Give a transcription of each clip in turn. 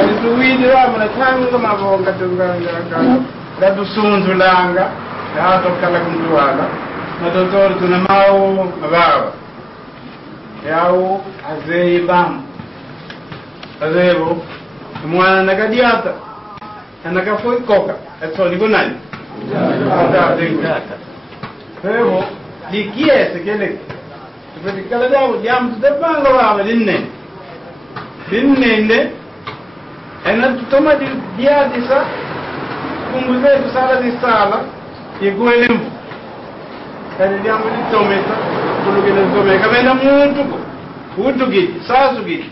kali tuwidira mana tanga mabonga tunganga dadu sunzulanga dato kala kumduala na dotor tuna mau mabawa yao azeibam azebo mwana nakadiata anakafoi koka etoni kunani ada dingata hebo dikiese kele tupeti kala dawo jam tudepanga wa dinne ena tutoma dia disa kumbuze tusala disala yegwelemu kali jambo litometa kulugele zome kamena muntu utugi sasugi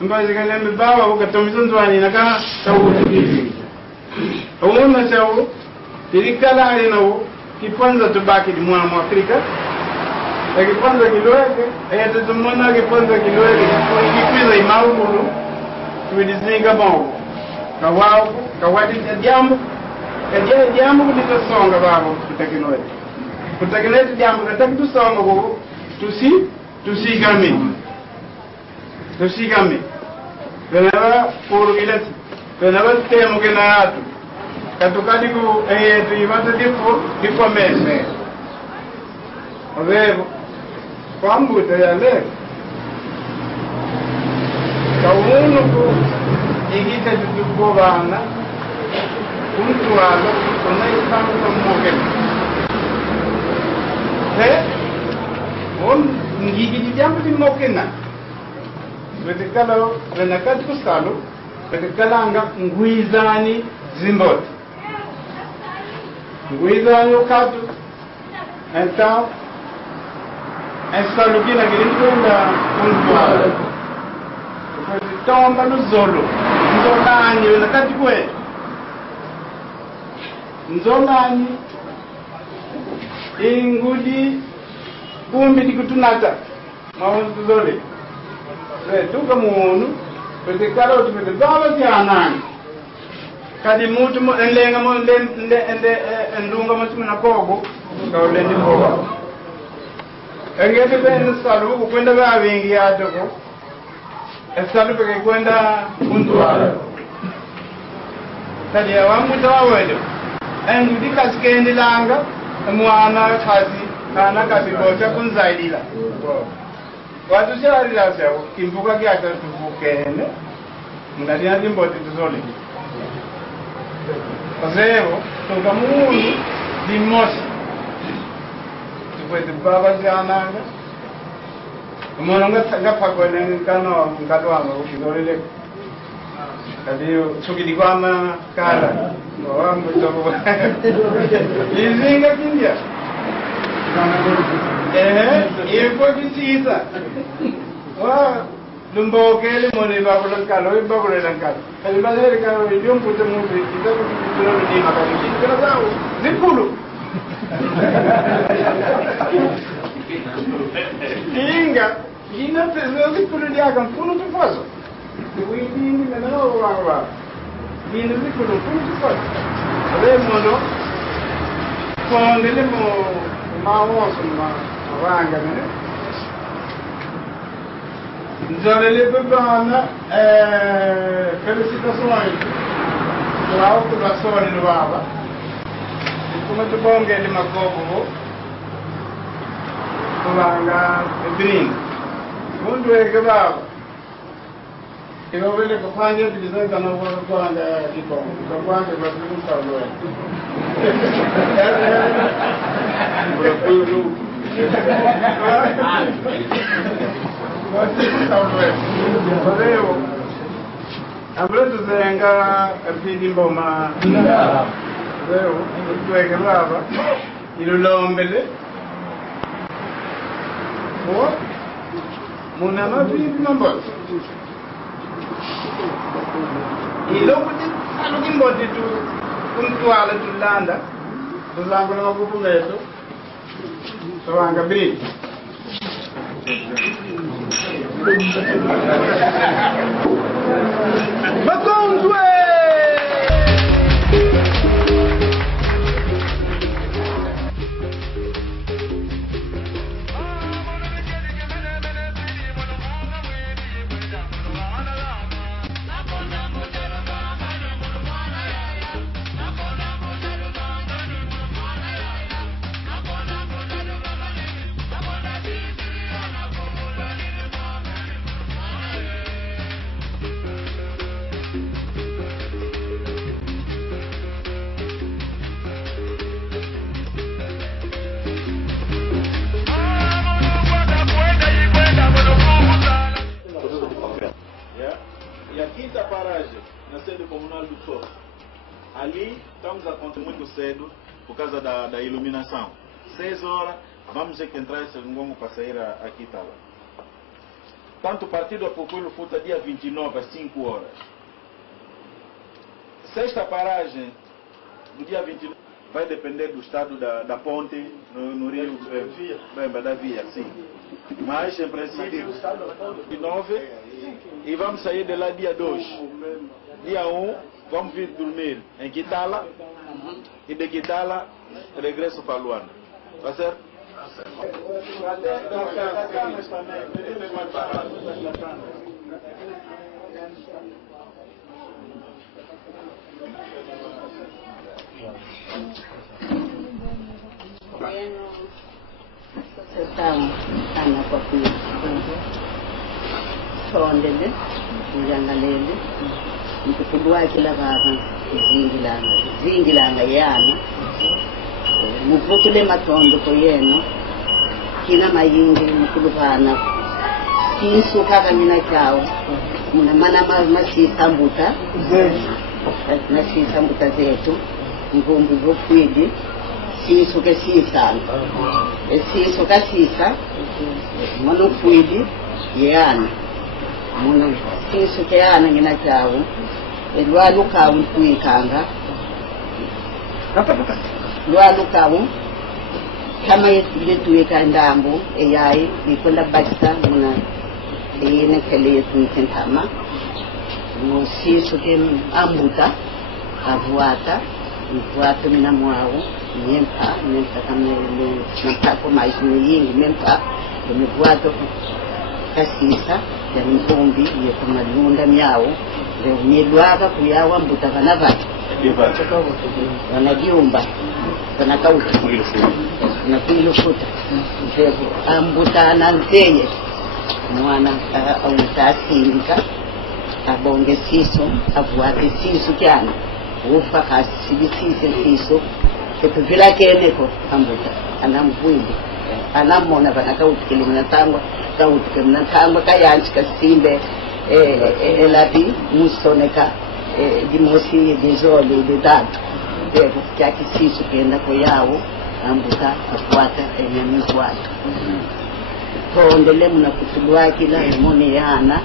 mbazi kalembe bawa ukatomizo nzwani naka tawutugi awuna sawo tirikala alinawo kipanza tubaki di mwana mu Afrika kipanza kiloweke ayata tumona kipanza kiloweke kipiza imaulu tuidizinga bongo kawao kawadi jambo kaje jambo kutisonga babo kutakinoe kutakinete jambo nataki tusonga go tusigami venaba purugilati venaba temo kenatu katukadi ku tu ibata difo mese avevo kwambuta yale kawunu ku igita tukubana kuntuala kunaisamta mokene on ngigi jambo di mokena wetekala renakati kusalo wetekalanga nguizani zimboti nguizani ukatu enta esalukina gilinda kuntuala wetetomba luzolo nzolani wenakati kwe nzolani ingudi kumbi dikutunata mawuzole tuka muunu pete kala tupete baba tianani kadi mutu mo enlenga mo endunga mo tumina kogo kawlendi koga engete ben salu kwenda ba wingi yatoko esalu peke kwenda kuntuala kadi awamu tawedo engudi kaskende langa mwana kazi kana kazi bocha kunzaidila watu sharira sawo kimbuka kyata tuvukene mnadina zimboti tuzole azeo tungamunu dimosi tukwete baba zananga umononga ngapakone kano ngadwanga ukidolele kadiyo chukidi kwama kala wangu tobo izinga kindia yeko kisiza wa lumbokele mone babulankalo babulankalo kalibale kalo idiom puto mu kita puto ni makali kita tahu zikulu inga ina tezo zikulu dia kan puno tufazo widi ni menano wa ina zikulu puno tufazo ale mono kondele mo mawoso mawanga ne nzalele bebana felicitações do alto da Sônia do Baba como tu bonge ele magobo tulanga edrin mundu ege baba ilo vele kufanya dizaini kana kwanga iko kwanga basi msalo Abreto zenga pidi mboma leo tuweke baba ilulombele o muna mapidi mambo ilo kuti alukimboti tu kuntwala tulanda tuzangu na magupu leto sowanga bri Makonzwe! acontecer muito cedo por causa da iluminação. 6 horas, vamos ter que entrar esse Ngongo para sair aqui tá lá. Tanto o partido Apucuilo Futa dia 29 às 5 horas. Sexta paragem do dia 29 vai depender do estado da ponte no Rio da via, sim. Mas em princípio 29 e vamos sair de lá dia 2. Dia 1 vamos vir dormir em Kitala e de Kitala regresso para Luanda. Tá certo? Setahun sana kwa sondele njangalele mtukudwa kila baba zingilanga yana muvukile matondo ko yeno kina mayingi mkulupana kinsu kaka mina chao muna mana masisambuta masisambuta zetu ngumbu zokwidi siso ke sisana siso ka sisa mono kwidi yana mono siso ke yana ngina chao elwaluka unkuikanga lwaluka kama yetuweka ndambo eyai ikwenda bakisa muna eyene kele yetu kentama no siso ke ambuta avuata mvuato mina mwao nyempa kama ile napako maisha nyingi nyempa mvuato kasisa ya mbombi ya kama lunda myao ndio nyelwaga kuyawa mbuta kanava wanajiumba wanakauta na kilo futa ndio ambuta nanteye mwana au tasinka abonge siso avuate siso kyana ufa kasibisise siso ketuvila keneko ambuta anamvwili anamona vanakautikile mnatangwa kautike mnatangwa kayanchi kasimbe elapi musoneka dimosi dezole dedatu devo kyaki siso kenda ko yawo ambuta afuata enyamizwato tondele mnakutulwa kila emone yana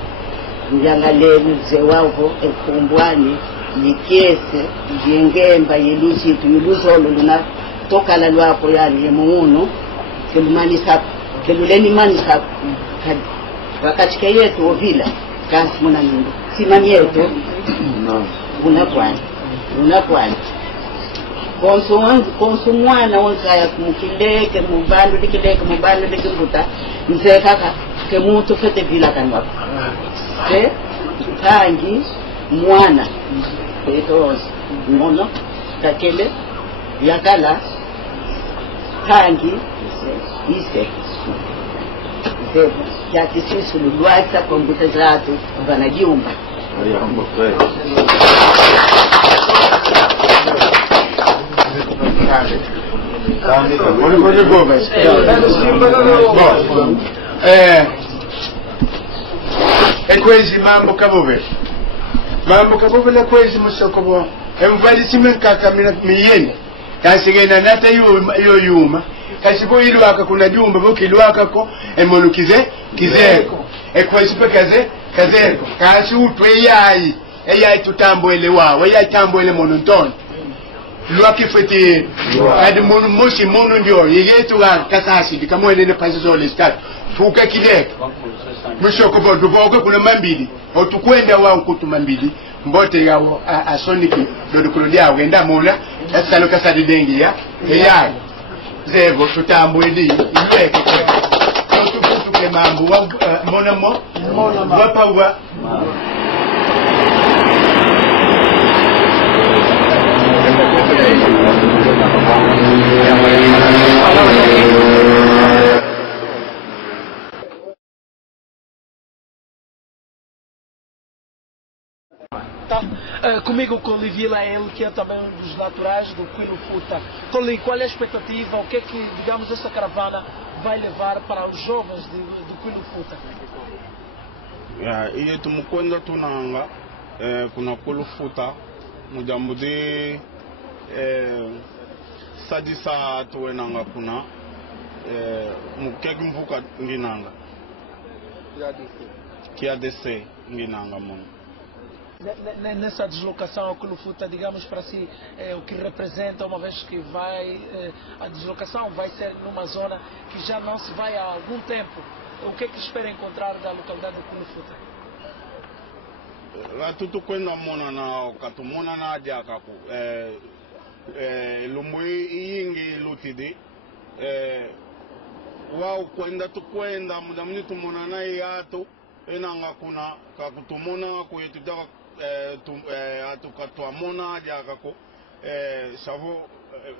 njangaleni zewavo ekumbwani yikese yengemba yelusitu yuluzolo luna tokala lwapo yani yemuuno kelumanisa keluleni manisa wakati yetu ovila kasi muna nyumba simani yetu unakwani konsu mwana wankaya kumukileke mubandu dikileke mbuta nzekaka kemuntu fete vila kanwako tangi mwana petos mono takele yakala tangi ise ya kisisi lulwata kwa mbuta zatu vanajiumba ekwezi mambo kabove le kwezi musokobo emvali simenkaka miyeni kasigena nata yo yuma kasibo ilwaka kuna jumba bukilwaka ko emonukize kizeko ekwezi pe kazeko kasi utwe yayi tutambo ele wawe yayi tambo ele mononton lwaki fete adi mosi mono ndio yetu kasasi bikamwene ne pasizole stat fuka kideko mushokobo duboga kuna mambili otukwenda wa nkutuma mbili mbote yawo asoniki dodukulodia wenda mona asalo kasadi dengi ya yayi zevo tutambweli ilweke kwe otukutuke mambo wa monamo wapa wa Comigo com o Livila, ele que é também um dos naturais do Quilo Futa. Coli, qual é a expectativa? O que é que, digamos, essa caravana vai levar para os jovens do Quilo Futa? Iye tumukwenda tunanga kuna Quilo Futa mujambo de sadisa tuenanga kuna mukeki mvuka nginanga que ADC nginanga mano. Nessa deslocação ao Kulufuta, digamos para si, o que representa, uma vez que vai, a deslocação vai ser numa zona que já não se vai há algum tempo. O que é que espera encontrar da localidade do Kulufuta? Lá tudo quando mona na katumona na diakaku lumui ingi lutidi wao kwenda tukwenda muda mwingi tumona na yato enanga kuna kakutumona kuyetudaka atukatwamona diakako savo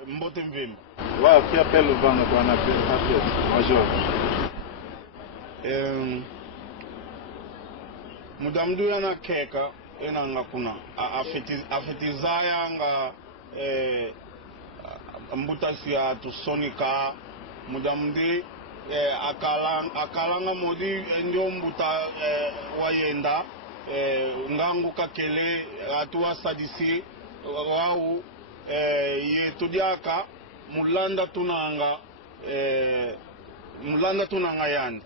mbote mvimba. Uau, que apelo vanga kwa na major? Muda mdu yana keka enanga kuna afetizaya nga mbutasi ya tusonika muda mdi akalanga modi ndio mbuta wayenda ngangu kakele atuwa sadisi wau yetudiaka mulanda tunanga yandi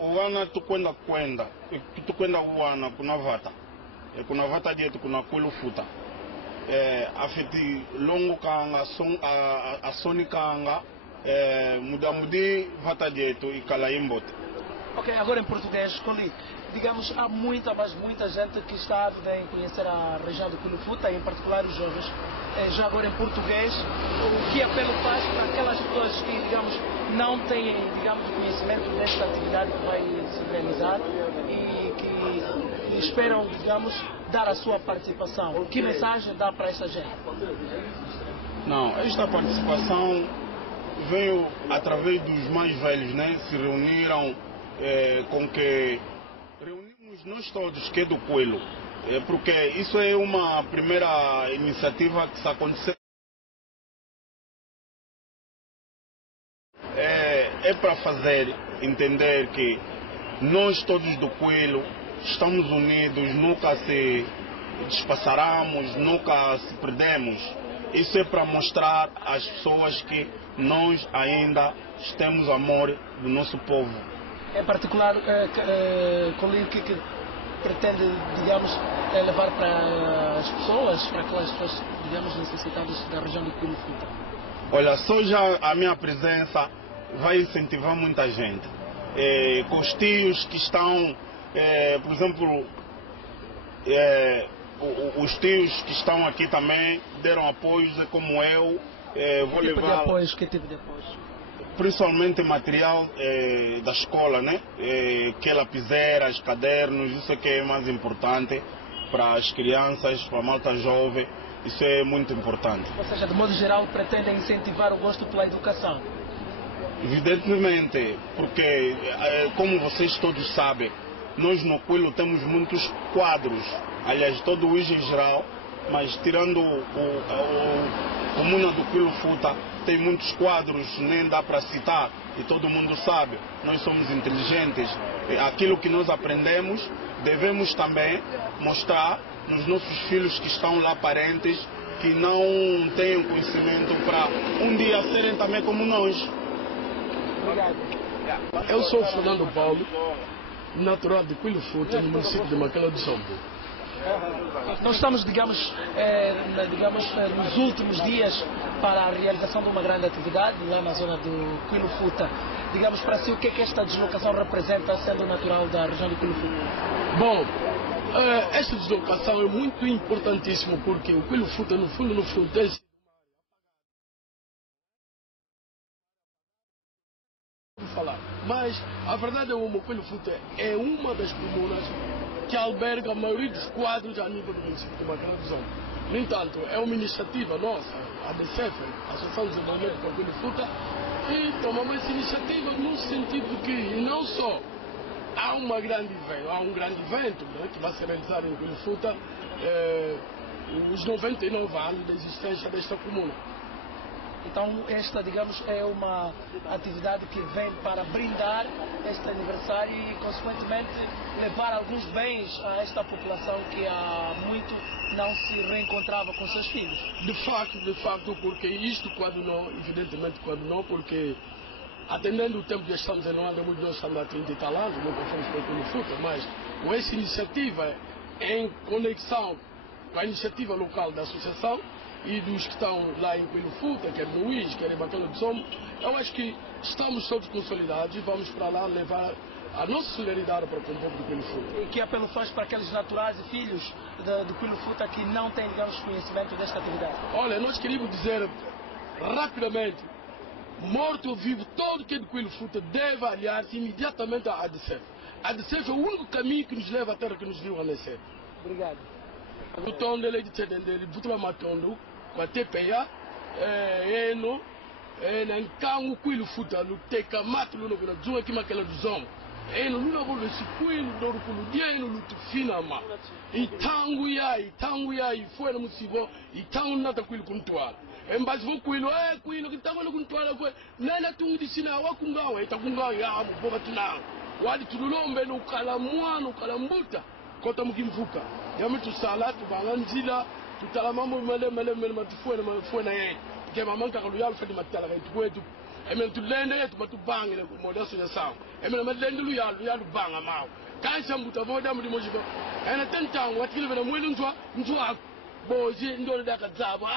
uwana tukwenda uwana kuna vata dietu kuna Kulufuta afeti longo kanga asoni kanga muda mudi vata dietu ikala imbote. Ok, agora em português, Coli, digamos, há muita gente que está ávida em conhecer a região do Kulufuta, em particular os jovens. Já agora em português, o que apelo faz para aquelas pessoas que, digamos, não têm, digamos, conhecimento desta atividade que vai se realizar e que esperam, digamos, dar a sua participação. Que mensagem dá para essa gente? Não, esta participação veio através dos mais velhos, né? Se reuniram com que reunimos nós todos que é do Coelho, porque isso é uma primeira iniciativa que se aconteceu. É para fazer entender que nós todos do Coelho estamos unidos, nunca se despassaremos, nunca se perdemos. Isso é para mostrar às pessoas que nós ainda temos amor do nosso povo. Em particular, Coli, o que pretende, digamos, levar para as pessoas, para aquelas pessoas, digamos, necessitadas da região do Kulufuta? Olha, só já a minha presença vai incentivar muita gente. Com os tios que estão, por exemplo, os tios que estão aqui também deram apoios, como eu vou que tipo levar... de apoios? Que tipo de apoios? Principalmente material da escola, né? Que lapiseiras, cadernos, isso é que é mais importante para as crianças, para a malta jovem, isso é muito importante. Ou seja, de modo geral, pretendem incentivar o gosto pela educação? Evidentemente, porque, como vocês todos sabem, nós no Coelho temos muitos quadros, aliás, todo o em geral, mas tirando o comuna do Kulufuta, tem muitos quadros, nem dá para citar, e todo mundo sabe, nós somos inteligentes. Aquilo que nós aprendemos, devemos também mostrar nos nossos filhos que estão lá, parentes, que não têm conhecimento, para um dia serem também como nós. Obrigado. Eu sou Fernando Paulo, natural de Kulufuta, no município de Macala do Sombo. Nós estamos, digamos, nos últimos dias para a realização de uma grande atividade lá na zona do Kulufuta. Digamos para si, o que é que esta deslocação representa, sendo natural da região do Kulufuta? Bom, esta deslocação é muito importantíssima porque o Kulufuta, no fundo, tem falar. Mas a verdade é que o Kulufuta é uma das comunas que alberga a maioria dos quadros a nível do município de Macala do Sombo. No entanto, é uma iniciativa nossa, a ADCF, a Associação de Desenvolvimento para o Kulufuta, e tomamos essa iniciativa no sentido que não só há um grande evento, né, que vai ser realizado em Kulufuta, os 99 anos da existência desta comuna. Então esta, digamos, é uma atividade que vem para brindar este aniversário e, consequentemente, levar alguns bens a esta população que há muito não se reencontrava com seus filhos. De facto, porque isto quando não, evidentemente quando não, porque atendendo o tempo que estamos em Luanda, nós estamos há 30 e tal anos, nunca fomos para o Cuilo Futa, mas com essa iniciativa, em conexão com a iniciativa local da associação e dos que estão lá em Cuilo Futa, quer no Luís, quer em Matona do Sommo, eu acho que estamos todos consolidados e vamos para lá levar a nossa solidariedade para o povo do Cuilo Futa. E que apelo faz para aqueles naturais e filhos do Cuilo Futa que não têm, digamos, conhecimento desta atividade? Olha, nós queríamos dizer rapidamente, morto ou vivo, todo que é do Cuilo Futa deve aliar-se imediatamente à ADCF. A ADCF é o único caminho que nos leva à terra que nos viu a nascer. Obrigado. O tom dele de Butula Matondo, com a TPA, no Nkango Cuilo Futa, no Teca Mato, no Zuma Kimakela do Zom. No Lula Bolo Sikuilo, no Rukuludia, no Lutufinama. E tangu ya, e foi no Musibo, e tangu nata Cuilo Kuntuala. Embasi vo Cuilo, Cuilo, que tangu no Kuntuala, Nana Tungu de Sina, Wakungawa, e Takungawa, Yamu, Bogatunang. Wadi Tululombe, no Kalamua, no Kalambuta. Kota mukimvuka yami tusala tubanga nzila tutala mambo mele matufuwe na yeye kema manka kaluya alfadi matala kai tukwetu emen tulende yetu matubangile ku modaso ya sawa emen madende lu ya banga mawo kancha mbuta voda muri mojibo ena tentango watikile bena mweli ntwa boje ndole daka zabo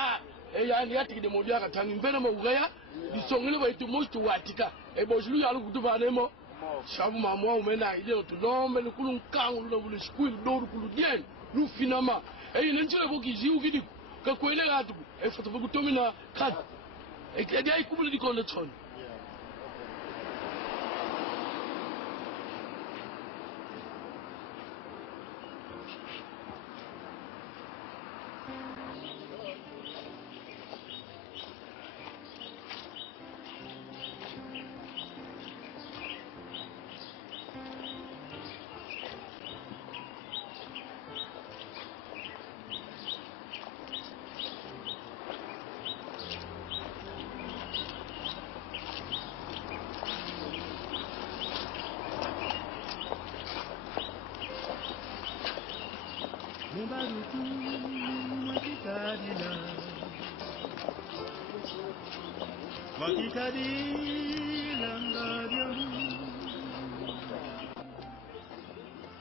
yani yatikide moja aka tangi mbena mugaya bisongile baitu mostu watika boje lu ya lu kutubanemo shabu mamwa umena ile tulombe nikulu nkangu lula shikuilu doru kulu dien lu finama nenjile boki jiu gidi ka kwele gatu foto boku tomina kat dai kubuli dikole chon.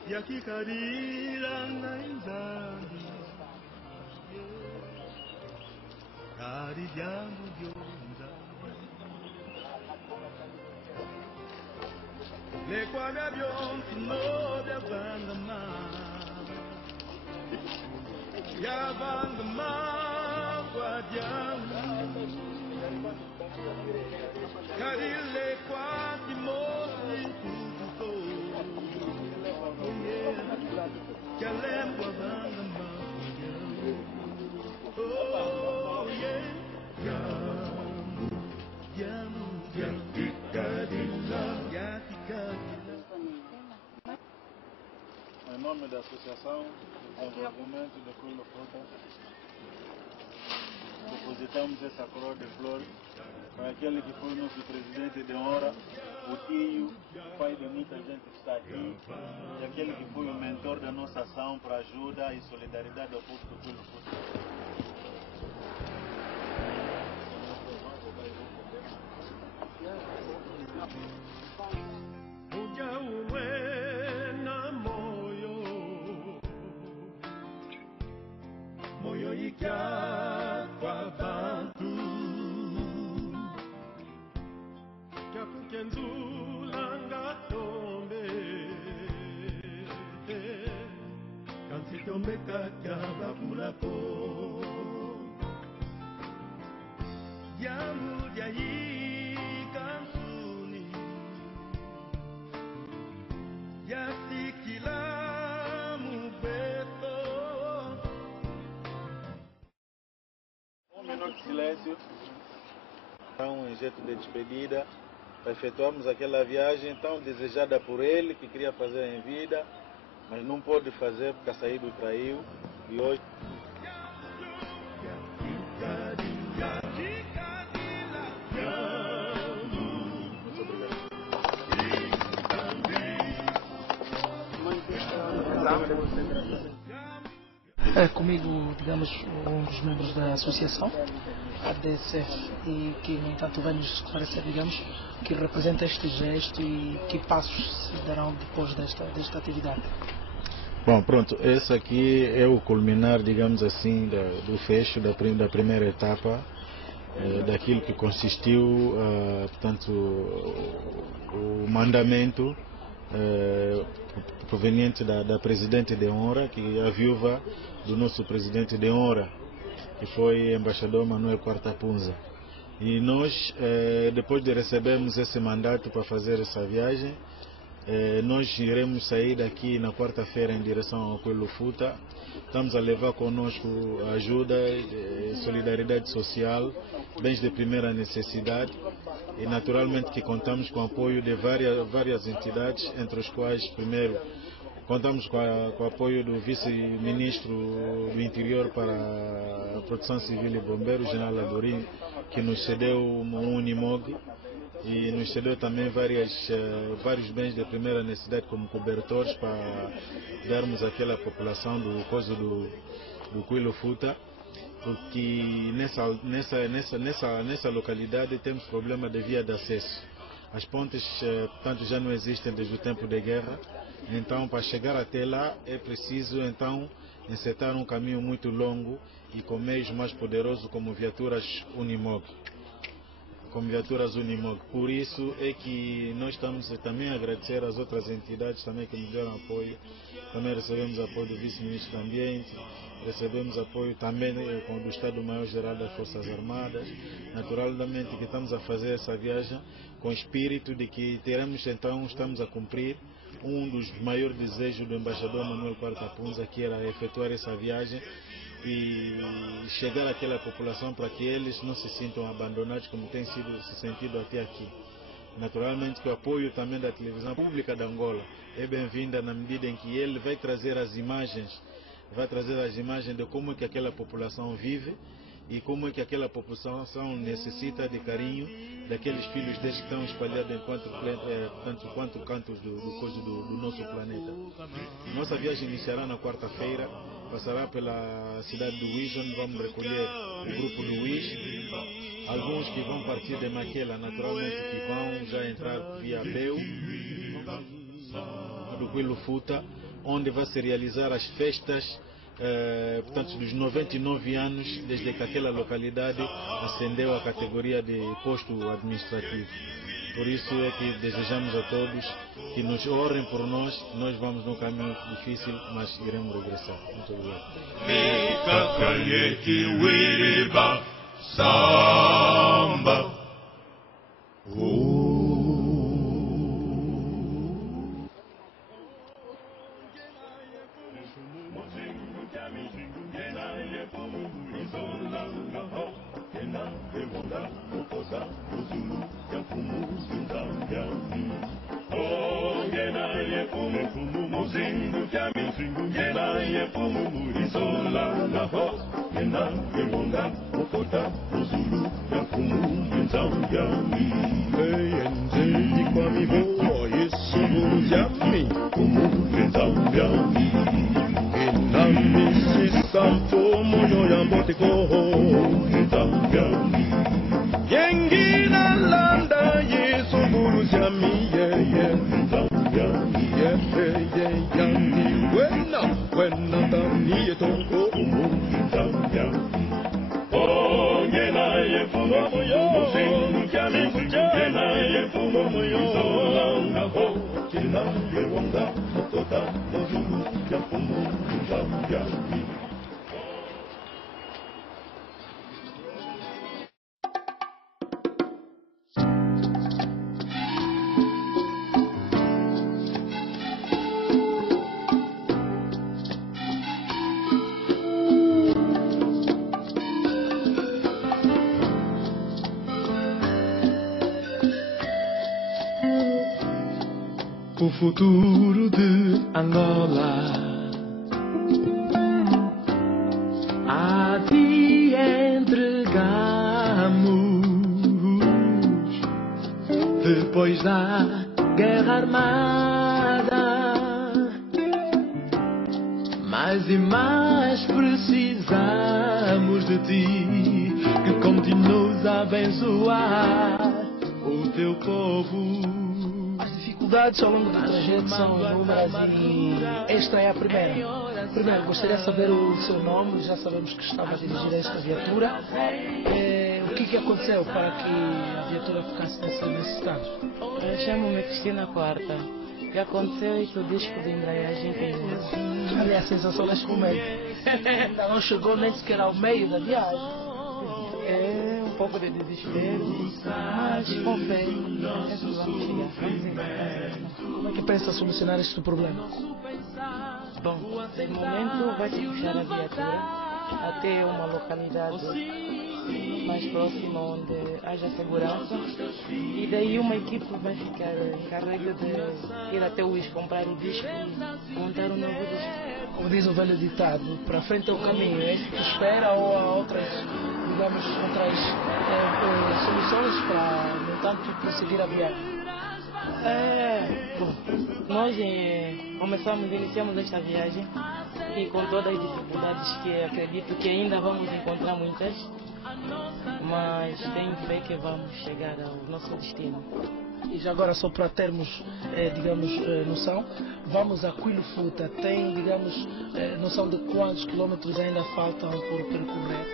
Yakikadila na inzambi kari jambo byonza lekwaga byonsi no byavangama yavangama kwa jamu kari lekwati mosi Em nome da Associação de Desenvolvimento do Cuilo Futa, depositamos essa coroa de flores para aquele que foi nosso presidente de honra, o tio, pai de muita gente que está aqui, e aquele que foi o mentor da nossa ação para ajuda e solidariedade ao povo do Cuilo Futa. Moyo ikia kwa bantu Kia kukenzula ngatombe Kansi tombe kakia bakulako Yamu diayi kansuni Yasikila mubeto Minuto de silêncio. Um jeito de despedida para efetuarmos aquela viagem tão desejada por ele, que queria fazer em vida, mas não pôde fazer porque a saída o traiu. E hoje Comigo, digamos, um dos membros da associação, a DSF, e que, no entanto, vai nos esclarecer, digamos, que representa este gesto e que passos se darão depois desta atividade. Bom, pronto, esse aqui é o culminar, digamos assim, do fecho da primeira etapa, daquilo que consistiu, portanto, o mandamento proveniente da Presidente de Honra, que é a viúva do nosso Presidente de Honra, que foi embaixador Manuel Quarta Punza. E nós, depois de recebermos esse mandato para fazer essa viagem, nós iremos sair daqui na quarta-feira em direção ao Coelho Futa. Estamos a levar conosco ajuda, solidariedade social, bens de primeira necessidade, e naturalmente que contamos com o apoio de várias entidades, entre as quais, primeiro, contamos com o apoio do vice-ministro do Interior para a Proteção Civil e Bombeiros, General Adorim, que nos cedeu um Unimog e nos cedeu também vários bens de primeira necessidade, como cobertores, para darmos àquela população do Coelho Futa, porque nessa localidade temos problema de via de acesso. As pontes, portanto, já não existem desde o tempo de guerra, então para chegar até lá é preciso então encetar um caminho muito longo e com meios mais poderosos como viaturas Unimog. Por isso é que nós estamos também a agradecer às outras entidades também que nos deram apoio. Também recebemos apoio do Vice-Ministro do Ambiente, recebemos apoio também do Estado-Maior-Geral das Forças Armadas. Naturalmente que estamos a fazer essa viagem com o espírito de que estamos a cumprir um dos maiores desejos do embaixador Manuel Quarta Punza, que era efetuar essa viagem e chegar àquela população para que eles não se sintam abandonados como tem se sentido até aqui. Naturalmente que o apoio também da televisão pública de Angola é bem-vinda na medida em que ele vai trazer as imagens de como é que aquela população vive e como é que aquela população necessita de carinho daqueles filhos deles que estão espalhados em quatro cantos do nosso planeta. Nossa viagem iniciará na quarta-feira, passará pela cidade do Uís, onde vamos recolher o grupo no Uís. Alguns que vão partir de Maquela, naturalmente que vão já entrar via Beu, do Coelho Futa, onde vai se realizar as festas, portanto, dos 99 anos desde que aquela localidade ascendeu à categoria de posto administrativo. Por isso é que desejamos a todos que nos orem por nós. Nós vamos num caminho difícil, mas iremos regressar. Muito obrigado. Samba. O futuro de Angola a ti entregamos depois da guerra armada. mais e mais precisamos de ti, que continues a abençoar o teu povo. As dificuldades ao longo do trajeto são inúmeras e esta é a primeira. Primeiro, gostaria de saber o seu nome, já sabemos que estava a dirigir esta viatura. O que aconteceu para que a viatura ficasse nesse estado? Eu chamo-me Cristina Quarta. O que aconteceu é que o disco de embreagem caiu. Ali a sensação neste momento. Ainda não chegou nem sequer ao meio da viagem. É um pouco de desespero, mas com fé, vamos chegar. Como é que pensa solucionar este problema? Bom, no momento vai se puxar a viatura até uma localidade mais próxima onde haja segurança e daí uma equipe vai ficar encarregue de ir até o IS comprar o disco e montar um novo disco. Como diz o velho ditado, para frente é o caminho, é isso que espera ou há outras, digamos, soluções para, no entanto, prosseguir a viagem? Bom, nós iniciamos esta viagem e com todas as dificuldades que acredito que ainda vamos encontrar muitas, mas tenho fé que vamos chegar ao nosso destino. E já agora, só para termos, digamos, noção, vamos a Quilofuta, tem, digamos, noção de quantos quilômetros ainda faltam por percorrer?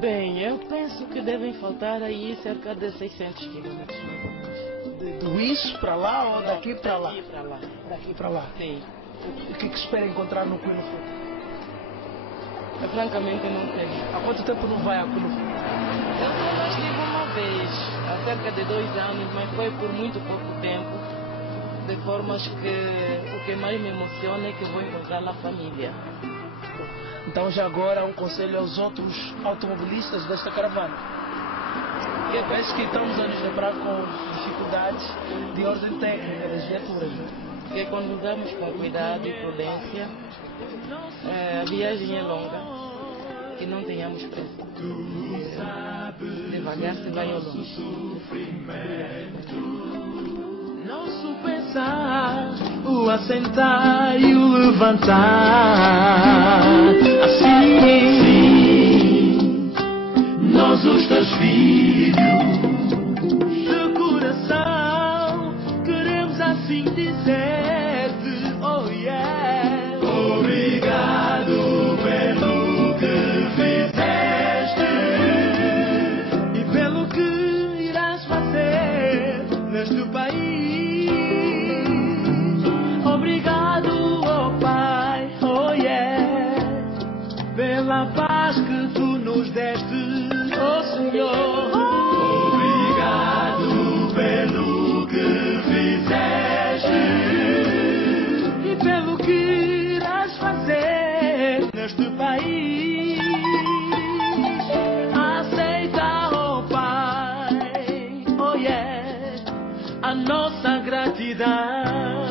Bem, eu penso que devem faltar aí cerca de 600 quilômetros. Do isso para lá ou daqui para lá? Daqui para lá. Daqui para lá. Sim. O que espera encontrar no Quilofuta? Eu francamente não sei. Há quanto tempo não vai a Quilofuta? Eu só estive uma vez, há cerca de 2 anos, mas foi por muito pouco tempo, de formas que o que mais me emociona é que vou encontrar a família. Então já agora um conselho aos outros automobilistas desta caravana. E parece que estamos a nos lembrar com dificuldades de ordem técnica das viaturas. Que conduzamos com cuidado e prudência. A viagem é longa e não tenhamos pressa. Devagar se vai ao longe. Nosso pensar, o assentar e o levantar. Assim, nós os teus filhos, de coração, queremos assim dizer-te, oh yeah. Obrigado pelo que fizeste e pelo que irás fazer neste país. Obrigado, oh Pai, oh yeah, pela paz que tu nos deste, oh Senhor. Obrigado pelo que fizeste e pelo que irás fazer neste país. Aceita, oh Pai, oh yeah, a nossa gratidão.